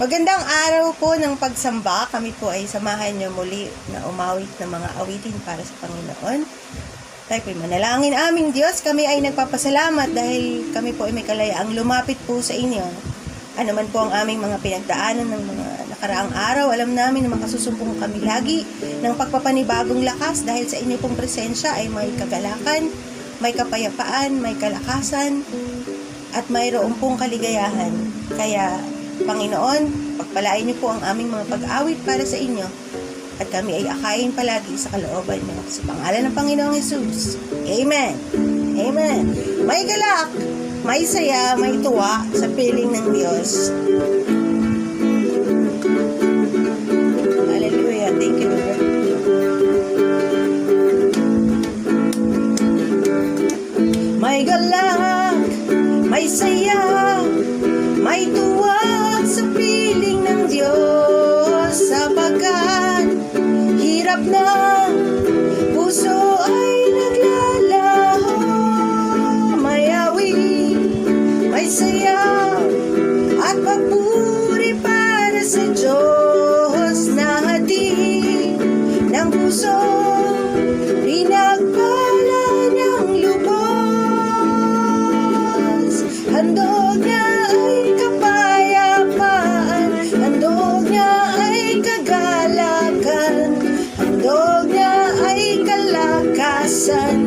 Magandang araw po ng pagsamba. Kami po ay samahan niyo muli na umawit ng mga awitin para sa Panginoon. Tayo po'y manalangin. Aming Diyos, kami ay nagpapasalamat dahil kami po ay may kalayaang lumapit po sa inyo. Ano man po ang aming mga pinagdaanan ng mga nakaraang araw, alam namin na makasusumpong kami lagi ng pagpapanibagong lakas dahil sa inyo pong presensya ay may kagalakan, may kapayapaan, may kalakasan, at mayroon pong kaligayahan. Kaya, Panginoon, pagpalain niyo po ang aming mga pag-awit para sa inyo at kami ay akayin palagi sa kalooban niyo. Sa pangalan ng Panginoong Hesus. Amen. Amen. May galak, may saya, may tuwa sa piling ng Diyos. Hallelujah. Thank you, Lord. May galak, may saya, may tuwa sa piling ng Diyos, sapagkat hirap na puso ay naglalaho. May awit, may saya, at papuri para sa Diyos na hatid ng puso, pinagpala niyang lubos. Handog niya ay kapayapaan, handog niya ay kagalakan, handog niya ay kalakasan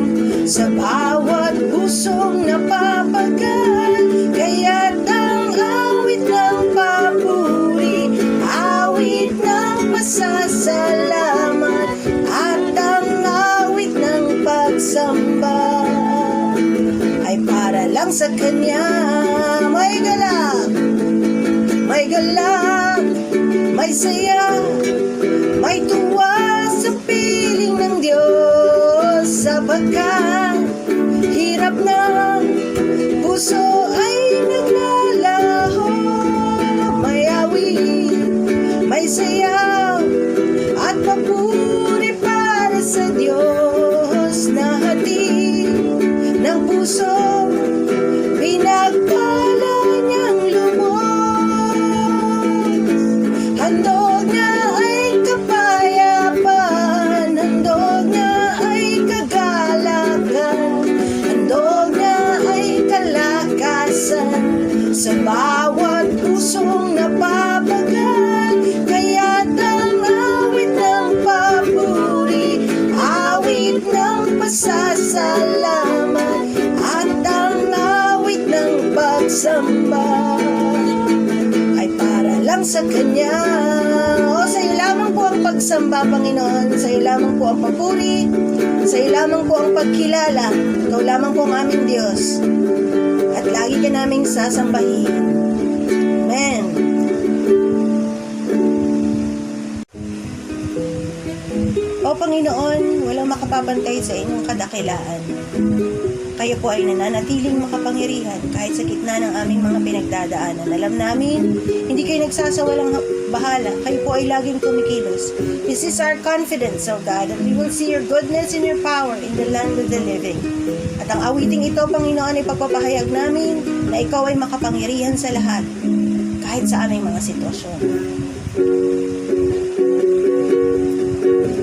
sa bawat pusong napapagal. Kaya't ang awit ng papuri, awit ng pasasalamat, at ang awit ng pagsamba ay para lang sa Kanya. May galak, may galak, may saya, may tuwa sa piling ng Diyos, sapagkat hirap na puso ay naglalaho. May awit, may saya, at papuri para sa Diyos na hatid ng puso, pinagpala niyang lubos. Handog niya ay kapayapaan, handog niya ay kagalakan, handog niya ay kalakasan sa bawat pusong napapagal. Kaya't ang awit ng papuri, awit ng pasasalamat, at ang awit ng pagsamba ay para lang sa Kanya. O sa iyo lamang po ang pagsamba, Panginoon. Sa iyo lamang po ang papuri, sa iyo lamang po ang pagkilala. Ikaw lamang po ang aming Diyos, at lagi ka naming sasambahin. Amen. O Panginoon, walang makapapantay sa inyong kadakilaan. Kayo po ay nananatiling makapangyarihan kahit sa gitna ng aming mga pinagdadaanan. Alam namin, hindi kayo nagsasawalang bahala. Kayo po ay laging kumikilos. This is our confidence, O God, that we will see your goodness and your power in the land of the living. At ang awiting ito, Panginoon, ay pagpapahayag namin na ikaw ay makapangyarihan sa lahat, kahit sa aming mga sitwasyon.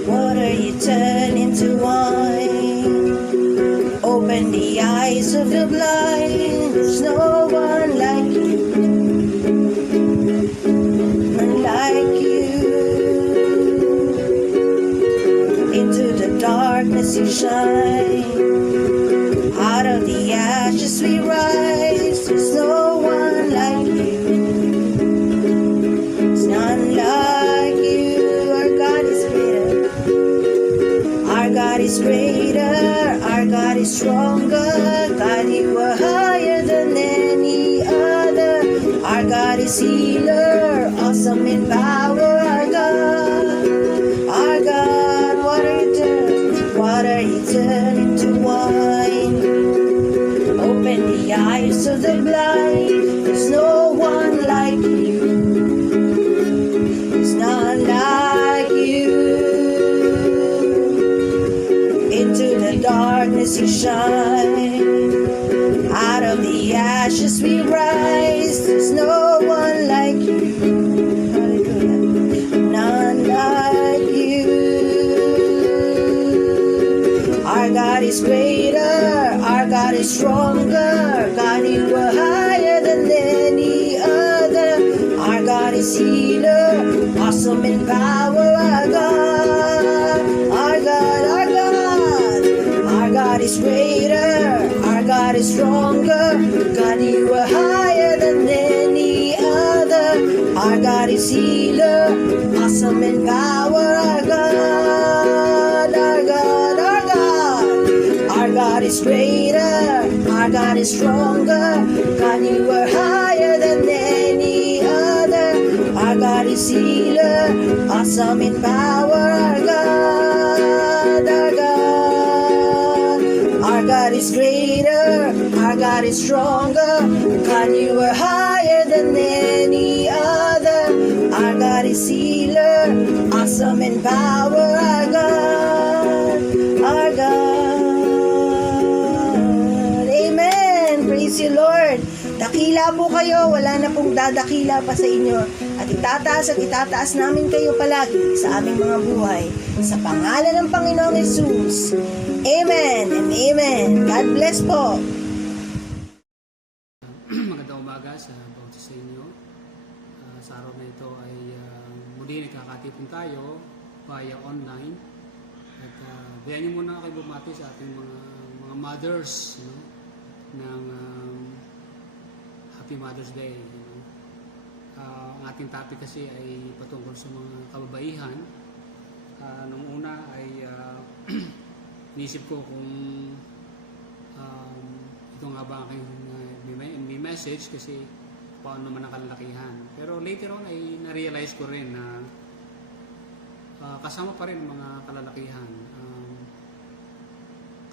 Water you turn into wine, open the eyes of the blind. There's no one like you, none like you. Into the darkness you shine, out of the ashes we rise. There's no one like you, there's none like you. Our God is greater, our God is greater, our God is stronger. God, you are higher than any other. Our God is healer, awesome in power. Our God, water you turn into wine, open the eyes of the blind. There's no one like you, there's none like you. Into the darkness you shine, out of the ashes we rise. There's no one like you. is greater, our God is stronger. God, you are higher than any other. Our God is healer, awesome in power. Our God, our God, our God. Our God is greater, our God is stronger. God, you are higher than any other. Our God is healer, awesome in power. Our God, our God, our God. Our God is greater, our God is stronger. God, you are higher than any other. Our God is healer, awesome in power. Our God, our God. Our God is greater, our God is stronger. God, you are higher than any other. Our God is healer, awesome in power. Our God, our God. Amen. Praise you, Lord. Dakila po kayo, wala na pong dadakila pa sa inyo. At itataas namin kayo palagi sa aming mga buhay. Sa pangalan ng Panginoong Jesus. Amen and amen. God bless po. Magandang umaga sa bawat sa inyo. Sa araw na ito ay muli nagkakatipon tayo via online. At bayan niyo muna kayo bumati sa ating mga mothers, no? Ng Happy Mother's Day. You know? Ang ating topic kasi ay patungkol sa mga kababaihan. Nung una ay inisip ko kung ito nga ba aking may message kasi paano naman ang kalalakihan. Pero later on ay na-realize ko rin na kasama pa rin mga kalalakihan.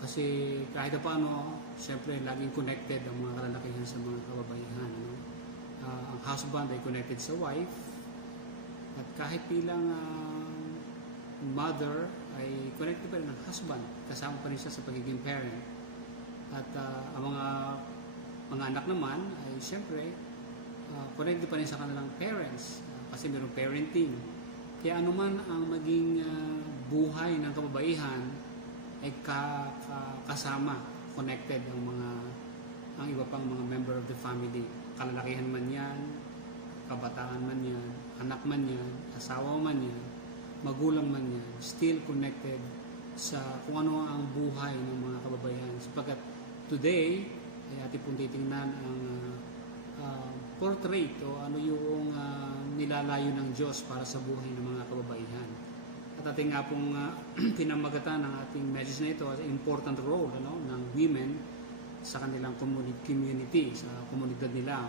Kasi kahit paano, siyempre laging connected ang mga kalalakihan sa mga kababaihan. No? Ang husband ay connected sa wife. At kahit bilang mother ay connected pa rin ng husband. Kasama pa rin siya sa pagiging parent. At ang mga anak naman ay siyempre connected pa rin sa kanilang parents kasi mayroong parenting. Kaya anuman ang maging buhay ng kababaihan ay kasama, connected ang iba pang mga member of the family. Kalalakihan man yan, kabataan man yan, anak man yan, asawa man yan, magulang man yan, still connected sa kung ano ang buhay ng mga kababaihan. Sapagkat today, ay ating pong titingnan ang portrait o ano yung nilalayo ng Diyos para sa buhay ng mga kababaihan. At ating nga pong pinamagatan ng ating message na ito as important role ng women sa kanilang community, sa komunidad nila.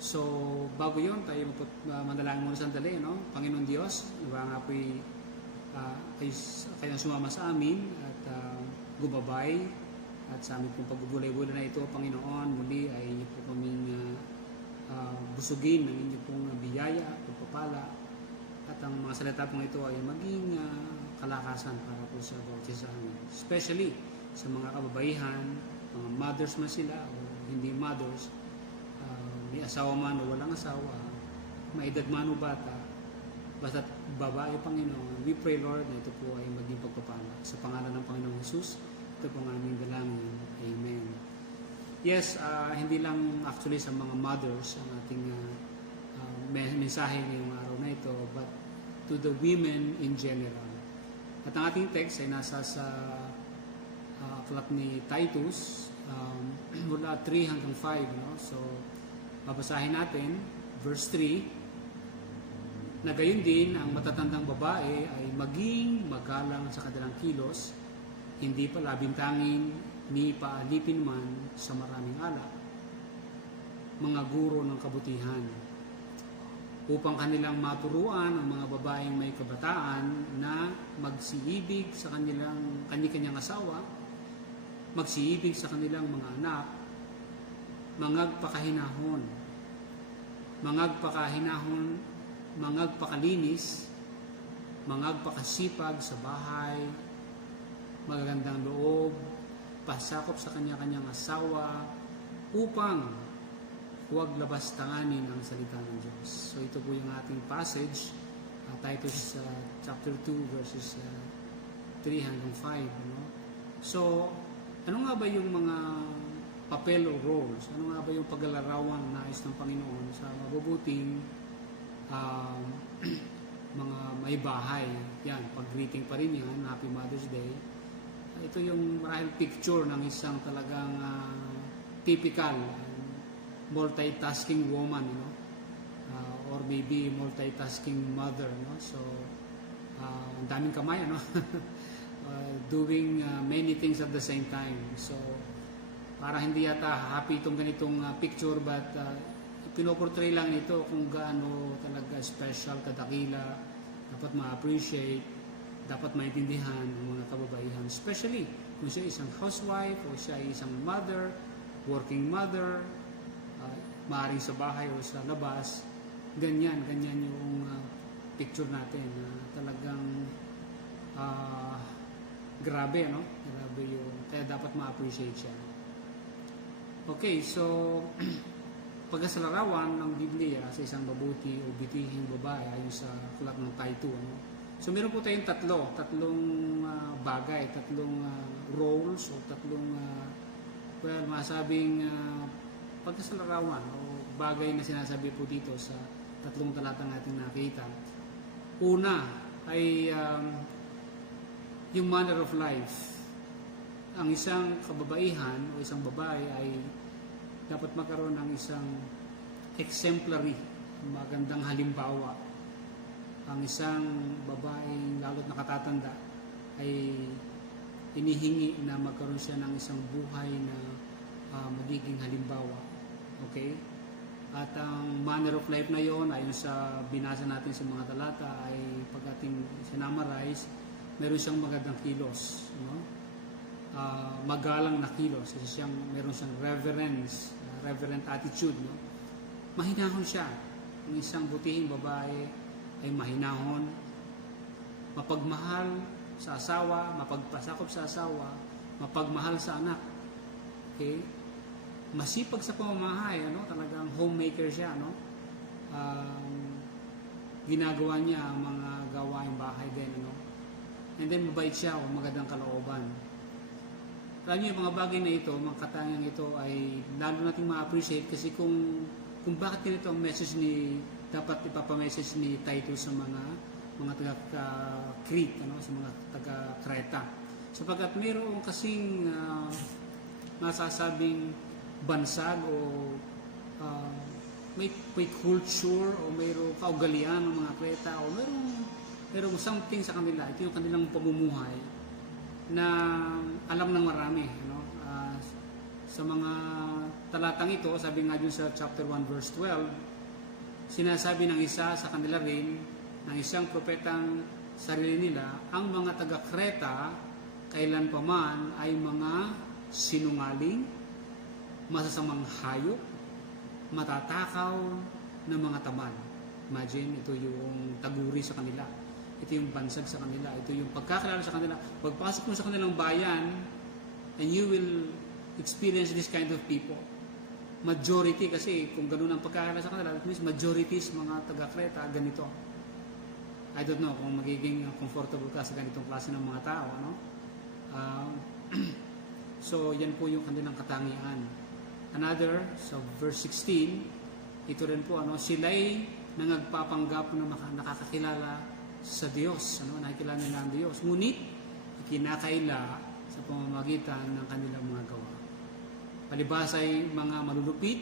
So, bago yun, tayo mandalangin muna sandali, no? Panginoon Diyos, diba nga po'y kayo sumama sa amin at gumabay at sa amin pong pagbubulay-bulay na ito, Panginoon, muli ay inyo po kaming busugin ng inyo pong biyaya, pagpapala at ang mga salita pong ito ay maging kalakasan para po sa bawat isa sa amin. Especially sa mga kababaihan, mga mothers man sila o hindi mothers, may asawa man o walang asawa, may edad man o bata, basta't babae, Panginoon, we pray, Lord, na ito po ay maging pagpapala. Sa pangalan ng Panginoong Jesus, ito po ang aming dalangin. Amen. Yes, hindi lang actually sa mga mothers ang ating mensahe ngayong araw na ito, but to the women in general. At ang ating text ay nasa sa aklat ni Titus, mula 3 hanggang 5. No? So, babasahin natin, verse 3, na gayon din ang matatandang babae ay maging magalang sa kanilang kilos, hindi palabintangin ni paalipin man sa maraming alak, mga guro ng kabutihan, upang kanilang maturuan ang mga babaeng may kabataan na magsiibig sa kanyang asawa, magsiibig sa kanilang mga anak, mangagpakalinis, mangagpakasipag sa bahay, magagandang loob, pasakop sa kanya-kanyang asawa, upang huwag labas-tanganin ang salita ng Diyos. So ito po yung ating passage, Titus chapter 2 verses 3 hanggang 5. Ano? So, ano nga ba yung mga papel o roles? Ano nga ba yung paglalarawan na nais ng Panginoon sa mabubuting mga may bahay? Yan, pag-greeting pa rin yan, Happy Mother's Day. Ito yung marahil picture ng isang talagang typical multitasking woman, or maybe multitasking mother, so ang daming kamay, doing many things at the same time. So para hindi yata happy itong ganitong picture, but pinoportray lang nito kung gaano talaga special, kadakila, dapat ma-appreciate, dapat maintindihan ng mga kababaihan, especially kung siya isang housewife o siya isang mother, working mother, maaaring sa bahay o sa labas. Ganyan yung picture natin. Talagang grabe, grabe yung, kaya dapat ma-appreciate siya. Okay, so pag-asalarawan ng Biblia sa isang mabuti o bitihing babae ayon sa aklat ng Titus. So meron po tayong tatlong bagay, tatlong roles o tatlong masabing pagkasalarawan o bagay na sinasabi po dito sa tatlong talata natin nakita. Una ay yung manner of life. Ang isang kababaihan o isang babae ay dapat magkaroon ng isang exemplary, magandang halimbawa. Ang isang babaeng lalo't nakatatanda ay inihingi na magkaroon siya ng isang buhay na magiging halimbawa. Okay? At ang manner of life na yon, ayon sa binasa natin sa mga talata, ay pag ating sinamarize, meron siyang magandang kilos. Magalang na kilos. Kasi meron siyang reverent attitude. Mahinahon siya. Ang isang butihing babae ay mahinahon, mapagmahal sa asawa, mapagpasakop sa asawa, mapagmahal sa anak. Okay? Masipag sa pamamahay, talagang homemaker siya, ginagawa niya ang mga gawaing bahay din, and then mabait siya o magandang kalooban. Alam niyo, yung mga bagay na ito, mga katangiang ito ay lalo nating ma-appreciate kasi kung bakit ganito ang message dapat ipapamessage ni Titus sa mga taga-Crete, sa mga taga-Creta. Sapagkat mayroong kasing nasasabing bansag o may culture o mayroong kaugalian ng mga Creta o mayroong something sa kanila. Ito yung kanilang pamumuhay na alam ng marami. Sa mga talatang ito, sabi nga dun sa chapter 1 verse 12, sinasabi ng isa sa kanila rin, ng isang propetang sarili nila, ang mga taga-Creta kailan pa man ay mga sinungaling, masasamang hayop, matatakaw na mga tamad. Imagine, ito yung taguri sa kanila. Ito yung bansag sa kanila. Ito yung pagkakilala sa kanila. Pagpasok mo sa kanilang bayan, and you will experience this kind of people. Majority, kasi kung ganun ang pagkakilala sa kanila, that means majorities mga taga-Creta, ganito. I don't know kung magiging comfortable ka sa ganitong klase ng mga tao. So, yan po yung kanilang katangian. Another, sa verse 16, ito rin po, sila'y nangagpapanggap na nakakakilala sa Diyos. Nakikilala nila ang Diyos. Ngunit, ikinakaila sa pamamagitan ng kanilang mga gawa. Palibhas ay mga malulupit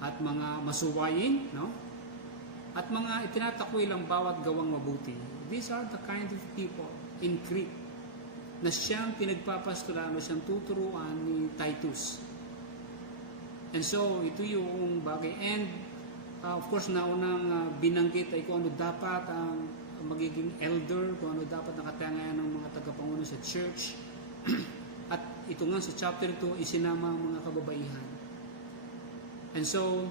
at mga masuwayin, at mga itinatakwil ang bawat gawang mabuti. These are the kind of people in Crete na siyang pinagpapastulan o siyang tuturuan ni Titus. And so, ito yung bagay. And, of course, naunang binanggit ay kung ano dapat ang magiging elder, kung ano dapat nakatangayan ng mga tagapanguno sa church. At ito nga sa chapter 2, isinama ang mga kababaihan. And so,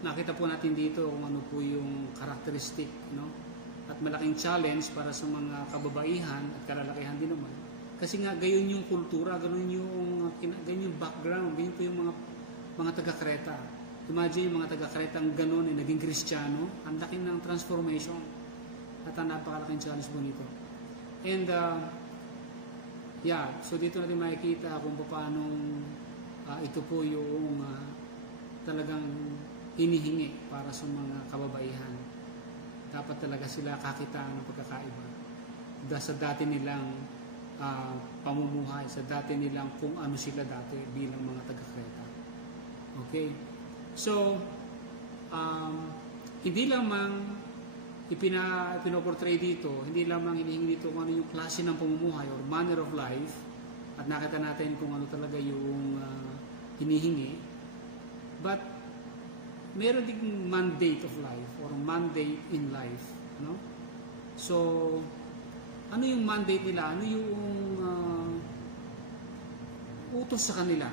nakita po natin dito kung ano po yung characteristic, at malaking challenge para sa mga kababaihan at kalalakihan din naman. Kasi nga, gayon yung kultura, gayon yung background, gayon po yung mga taga-Creta. Imagine yung mga taga-Creta ang ganon ay naging Kristiyano, ang laki ng transformation at ang napakalaking challenge po nito. And Yeah, so dito natin makikita kung paano ito po yung talagang hinihingi para sa mga kababaihan. Dapat talaga sila kakitaan ng pagkakaiba sa dati nilang pamumuhay, sa dati nilang kung ano sila dati bilang mga taga-Kreta. Okay? So, hindi lamang ipinoportray dito, hindi lamang hinihingi dito kung ano yung klase ng pamumuhay or manner of life, at nakita natin kung ano talaga yung hinihingi, but meron ding mandate of life or mandate in life, no? So, ano yung mandate nila? Ano yung utos sa kanila?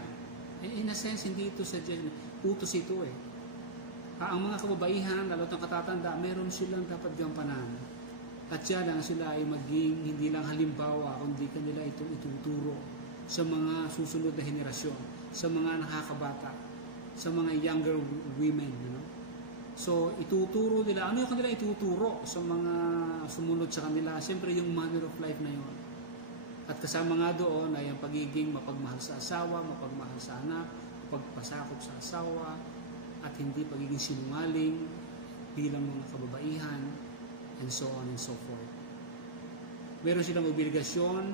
In a sense, hindi ito suggestion, utos ito eh. Ang mga kababaihan, lalo't ang katatanda, meron silang dapat gampanan. At yan lang sila ay maging hindi lang halimbawa, kundi kanila itong ituturo sa mga susunod na henerasyon, sa mga nakakabata, sa mga younger women. You know? So, ituturo nila. Ano yung kanila ituturo sa mga sumunod sa kanila? Siyempre, yung manner of life na yun. At kasama nga doon ay ang pagiging mapagmahal sa asawa, mapagmahal sa anak, mapagpasakop sa asawa, at hindi pagiging sinungaling bilang mga kababaihan, and so on and so forth. Meron silang obligasyon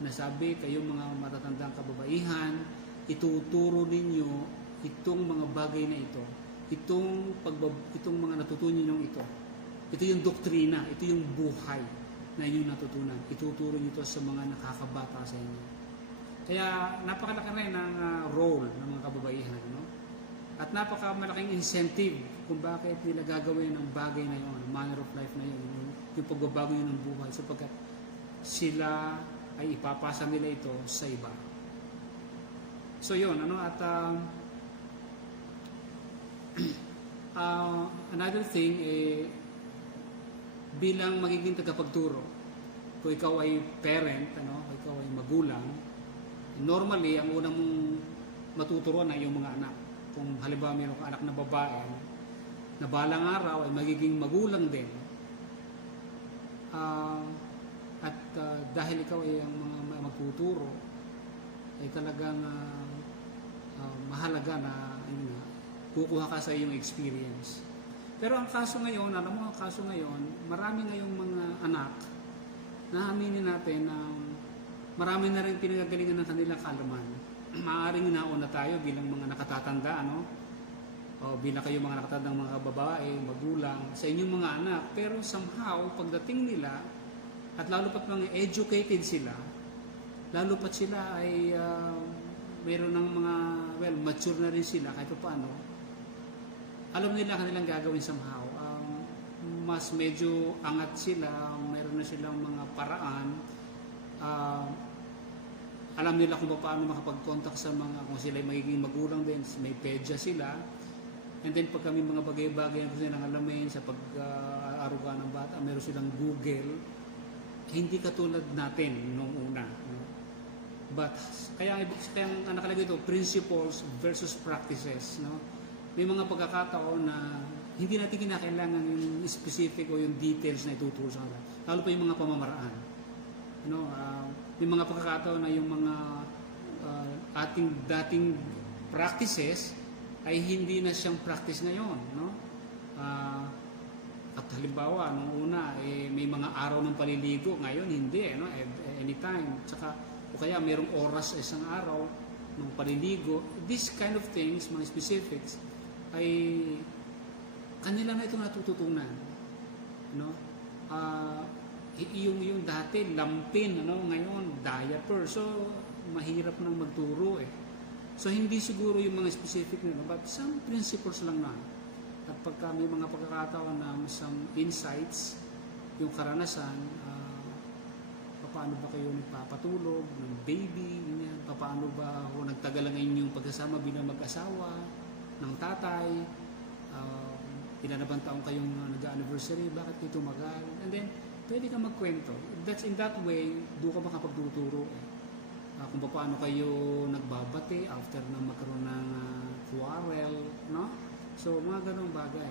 na sabi, kayong mga matatandang kababaihan, ituturo ninyo itong mga bagay na ito, itong mga natutunan ninyo ito. Ito yung doktrina, ito yung buhay na inyong natutunan. Ituturo nyo ito sa mga nakakabata sa inyo. Kaya napakalaki rin ang role ng mga kababaihan, no? At napakamalaking incentive kung bakit nila gagawin ang bagay na yun, manner of life na yun, yung pagbabago yun ng buhay, sapagkat sila ay ipapasa nila ito sa iba. So yun, ano, at another thing, bilang magiging tagapagturo, kung ikaw ay parent, ano, kung ikaw ay magulang, normally, ang unang mong matuturuan ay yung mga anak. Kung halimbawa mayroong anak na babae na balang araw ay magiging magulang din, at dahil ikaw ay ang mga magtuturo, ay talagang mahalaga na kukuha ka sa iyong experience. Pero ang kaso ngayon, alam mo, ang kaso ngayon, marami ngayong mga anak na aminin natin na marami na rin pinagagalingan ng kanilang kaalaman. Maaaring nauna tayo bilang mga nakatatanda, ano? O bilang kayo mga nakatatandang mga babae, magulang, sa inyong mga anak. Pero somehow, pagdating nila, at lalo pat mga educated sila, lalo pat sila ay mayroon ng mga, mature na rin sila kahit paano, alam nila kanilang gagawin somehow. Mas medyo angat sila, mayroon na silang mga paraan, alam nila kung paano makapag-contact sa mga, kung sila magiging magulang din, may pedya sila. And then pag kami mga bagay-bagay na gusto nilang alamin sa pag-aruga ng bata, meron silang Google, hindi katulad natin nung una. No? But, kaya ang nakalagay ito, principles versus practices. No? May mga pagkakataon na hindi natin kinakailangan yung specific o yung details na ituturo sa kanila. Lalo pa yung mga pamamaraan. May mga pagkakataon na yung mga ating dating practices ay hindi na siyang practice ngayon, no? At halimbawa, nung una may mga araw ng paliligo, ngayon hindi, no? Anytime. Tsaka o kaya mayroong oras sa isang araw ng paliligo. This kind of things, mga specifics, ay kanila na itong natututunan, no? Yung dati lampin, ano, ngayon diaper, so mahirap nang magturo eh. So hindi siguro yung mga specific nila, but some principles lang na. At pagka may mga pagkakataon na some insights, yung karanasan, paano ba kayo nagpapatulog ng baby, ganyan, paano ba o nagtagal ang inyong pagsasama bilang mag-asawa ng tatay, ilan na bang taong kayong nag-anniversary, bakit kayo tumagal, and then pwede ka magkwento. That's in that way, doon ka makapagtuturo eh. Kung paano kayo nagbabate after na magkaroon ng quarrel, no? So, mga ganong bagay.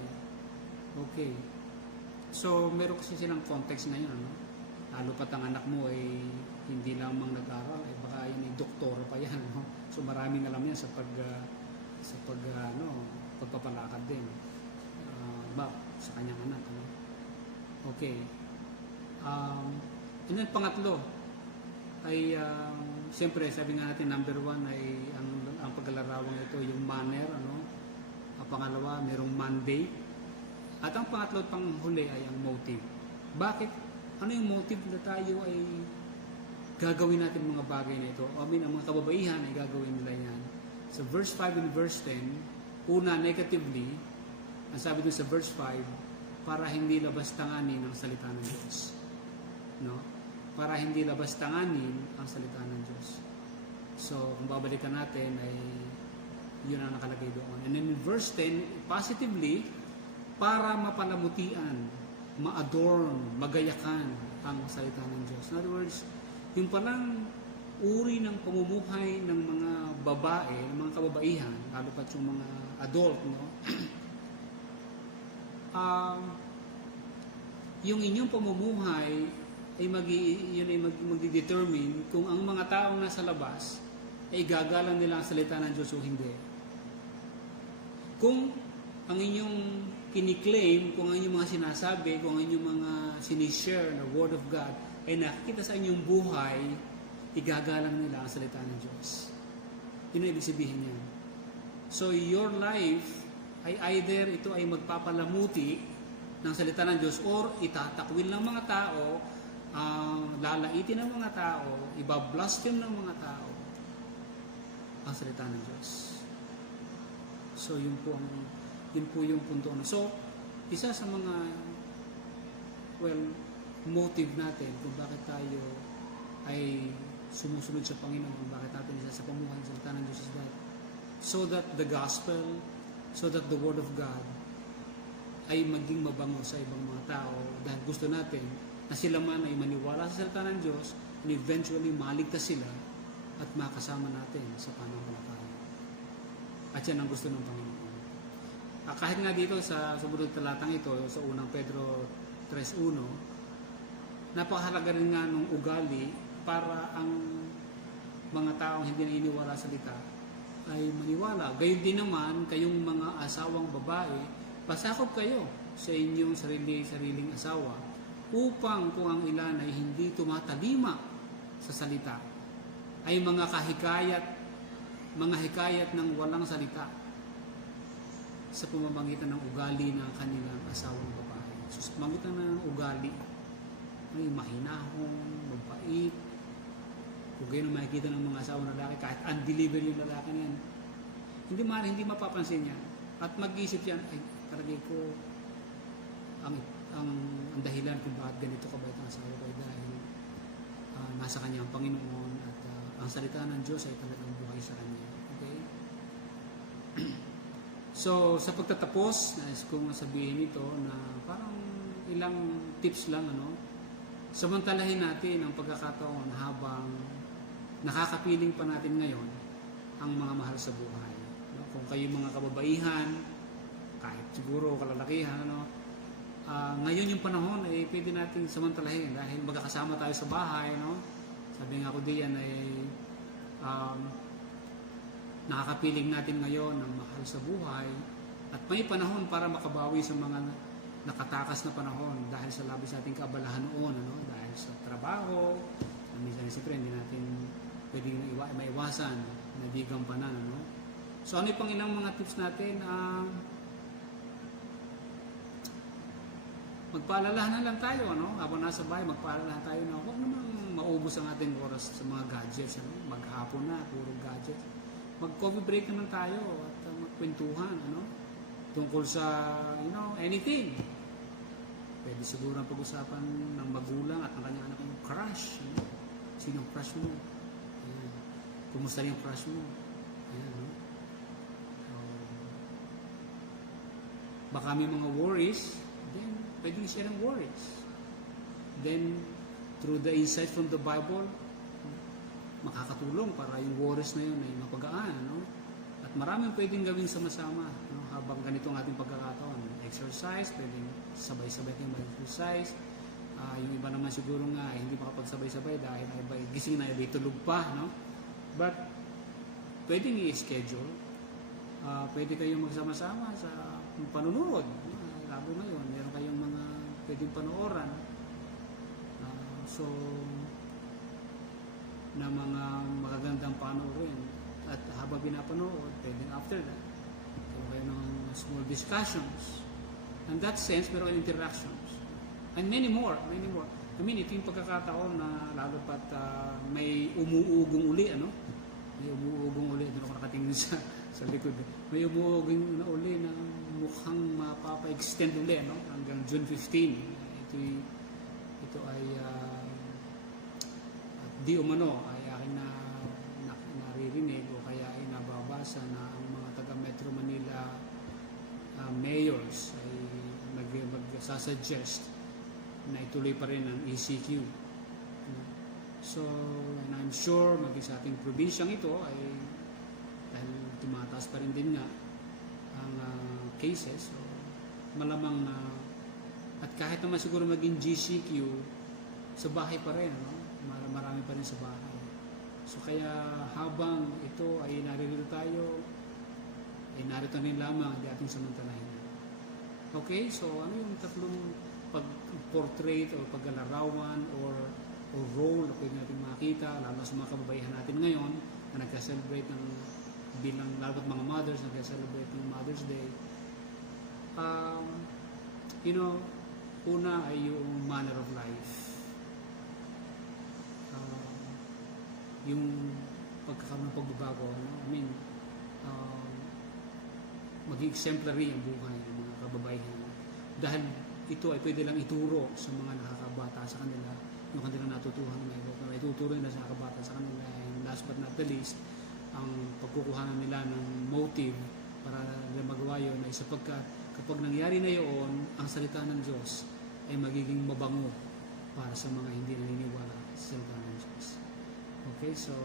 Okay. So, meron kasi silang context na yun, no? Lalo pat ang anak mo ay hindi lamang nag-aral, ay baka yan ay doktor pa yan, no? So maraming alam yan sa pagpapalakad din. Sa kanyang anak, no? Okay. And then pangatlo ay siyempre sabi nga natin number 1 ay ang paglalarawang ito yung manner, ano? Ang pangalawa merong mandate, at ang pangatlo at panghuli ay ang motive. Bakit? Ano yung motive na tayo ay gagawin natin mga bagay na ito? Ang mga kababaihan ay gagawin nila yan. Sa verse 5 and verse 10, una, negatively, ang sabi doon sa verse 5, para hindi labas tanganin ang salita ng Diyos. No? Para hindi labas tanganin ang salita ng Diyos. So, kung babalikan natin, ay yun ang nakalagay doon. And then in verse 10, positively, para mapalamutian, ma-adorn, magayakan ang salita ng Diyos. In other words, yung palang uri ng pamumuhay ng mga babae, ng mga kababaihan, lalo pat yung mga adult, no? Yung inyong pamumuhay ay mag-determine kung ang mga taong nasa labas ay gagalang nila ang salita ng Diyos o hindi. Kung ang inyong kiniklaim, kung ang inyong mga sinasabi, kung ang inyong mga sinishare na Word of God ay nakikita sa inyong buhay, igagalang nila ang salita ng Diyos. Yun ang ibig sabihin niya. So your life ay either ito ay magpapalamuti ng salita ng Diyos or itatakwil ng mga tao, lalaitin ng mga tao, ibablaspheme ng mga tao ang salita ng Diyos. So yun po yung punto. So isa sa mga motive natin kung bakit tayo ay sumusunod sa Panginoon, bakit natin isa sa pamuhay sa salita ng Diyos is that so that the gospel, so that the Word of God ay maging mabango sa ibang mga tao, dahil gusto natin na sila man ay maniwala sa salita ng Diyos and eventually maligtas sila at makasama natin sa pananampalataya. At yan ang gusto ng Panginoon. Kahit nga dito sa sumunod talatang ito, sa unang Pedro 3:1, napakahalaga rin nga nung ugali para ang mga taong hindi na iniwala sa salita ay maniwala. Gayon din naman, kayong mga asawang babae, pasakop kayo sa inyong sariling asawa upang kung ang ilan ay hindi tumatalima sa salita, ay mga hikayat ng walang salita sa pamamagitan ng ugali ng kanilang asawang babae. So, sa pamamagitan ng ugali, ay mahinahong, mabait. Kung gayon ang makikita ng mga asawang lalaki, kahit unbeliever yung lalaki niyan, hindi mapapansin yan. At mag-isip yan, ay, karagay ko, ang dahilan kung bakit ganito kabait ang asawa ko ay dahil nasa kanya ang Panginoon at ang salita ng Diyos ay talagang buhay sa kanya. Okay? So, sa pagtatapos, nais kong sabihin ito na parang ilang tips lang, samantalahin natin ang pagkakataon habang nakakapiling pa natin ngayon ang mga mahal sa buhay. Kung kayo mga kababaihan, kahit siguro kalalakihan, ngayon yung panahon ay pwede natin samantalahin dahil magkakasama tayo sa bahay, Sabi nga ko diyan ay nakakapiling natin ngayon ng mahal sa buhay at may panahon para makabawi sa mga nakatakas na panahon dahil sa labis nating kaabalahan noon, dahil sa trabaho, minsan siyempre hindi natin pwedeng maiwasan na di gampanan, So ano yung pang ilang mga tips natin? Magpaalalahan na lang tayo, habang nasa bahay, magpaalalahan tayo na huwag namang maubos ang ating oras sa mga gadgets, maghapon na, puro gadgets. Mag-coffee break naman tayo at magkwentuhan, tungkol sa, anything. Pwede siguro ang pag-usapan ng magulang at ng kanyang anak yung crush. Sinong crush mo? Ayan. Kumusta yung crush mo? Ayan, baka may mga worries, then pwede i-share ang worries. Then, through the insight from the Bible, makakatulong para yung worries na yun ay mapagaan, At maraming pwedeng gawin sama-sama, habang ganito ang ating pagkakataon. Exercise, pwedeng sabay-sabay kayong mag-exercise. Yung iba naman siguro nga hindi makapagsabay-sabay dahil ay gising na, ay tulog pa, no? But pwedeng i-schedule. Pwede kayong magsama-sama sa panunood. Lalo ngayon, meron kayong mga pwedeng panooran. So, na mga magagandang panoorin. At habang pinapanood, pwedeng after that, kayo ng small discussions. In that sense, meron kayong interactions. And many more. I mean, ito yung pagkakataon na lalo pat may umuugong uli, ano? May umuugong uli. Doon ako nakatingin sa likod. May umuugong na uli na mukhang mapapa-extend uli, ano? Hanggang June 15. Ito ay di umano ay aking naririnig o kaya ay nababasa na ang mga taga Metro Manila mayors ay magsasuggest na ituloy pa rin ang ECQ. So, and I'm sure maging sa ating probinsyang ito ay dahil tumataas pa rin din nga ang cases, so malamang na at kahit naman siguro maging GCQ sa bahay pa rin, no? Marami pa rin sa bahay. So kaya habang ito ay naririto tayo, ay narito rin lamang ang ating samantalahin. Okay, so ano yung tatlong pag-portrait o paglalarawan or role na pwede natin makita, lalo sa mga kababaihan natin ngayon na nagka-celebrate ng bilang lalo mga mothers, nagka-celebrate ng Mother's Day. Una ay yung manner of life. Yung pagkakaroon ng pagbabago, no? I mean, maging exemplary ang buhay ng mga kababaihan. Dahil ito ay pwede lang ituro sa mga nakakabata sa kanila, yung kanilang natutuhan na ito. Pero ituturo nila sa nakakabata sa kanila, and last but not the least, ang pagkukuhanan nila ng motive para nila magawa yun ay sapagkat kapag nangyari na yun, ang salita ng Diyos ay magiging mabango para sa mga hindi naniniwala sa salita ng Diyos. Okay, so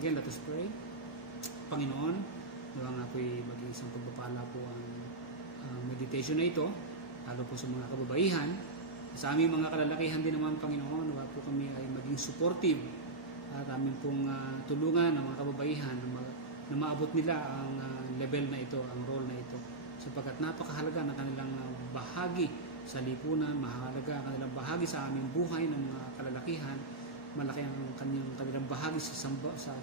again, let us pray. Panginoon, nawa nga po'y maging isang pagpapala po ang meditation na ito, lalo po sa mga kababaihan. Sa aming mga kalalakihan din naman, Panginoon, nawa po kami ay maging supportive at aming pong tulungan ng mga kababaihan na maabot nila ang level na ito, ang role na ito. Sapagkat napakahalaga ng kanilang bahagi sa lipunan, mahalaga ang kanilang bahagi sa aming buhay ng mga kalalakihan, malaki ang kanilang bahagi sa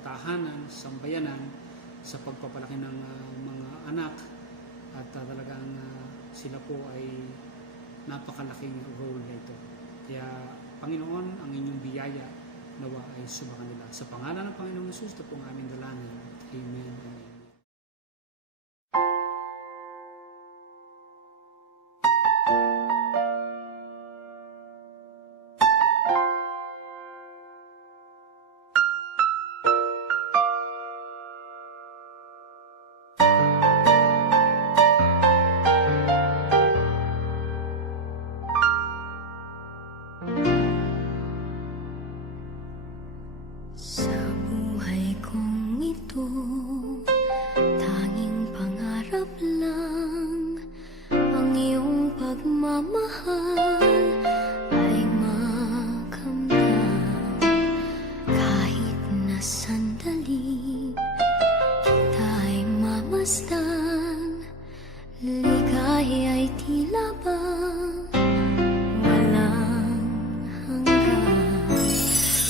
tahanan, sa sambayanan, sa pagpapalaki ng mga anak, at talagang sila po ay napakalaking role na ito. Kaya Panginoon, ang inyong biyaya nawa ay sumakan nila. Sa pangalan ng Panginoong Jesus, ito pong aming dalangin. Amen. Amen. Sa buhay kong ito, tanging pangarap lang ang iyong pagmamahal ay makamtan. Kahit na sandali kita'y mamasdan, ligaya ay tila bang walang hanggan.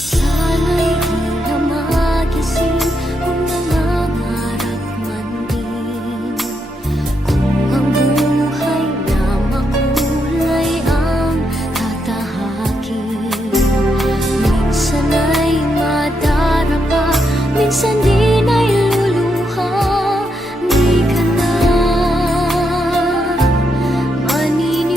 Sana'y di na magising kung nangangarap man din, kung ang buhay na makulay ang tatahakin. Minsan ay madarapa, minsan din ay luluha. Di ka na maniniwala.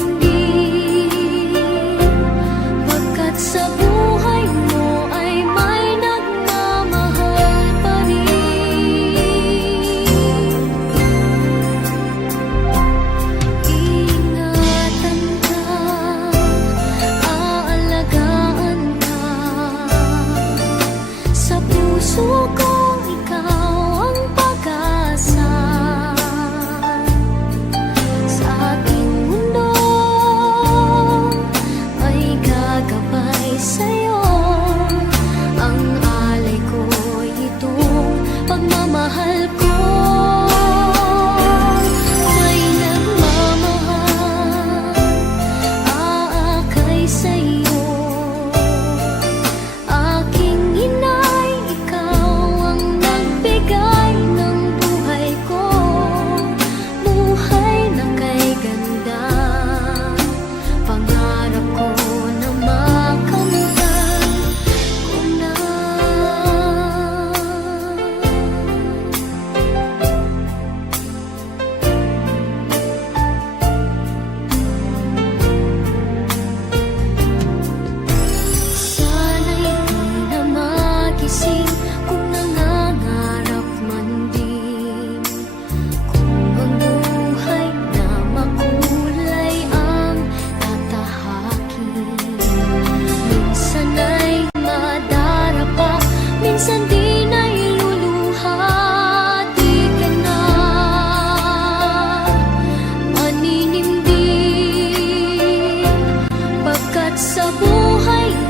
At sa buhay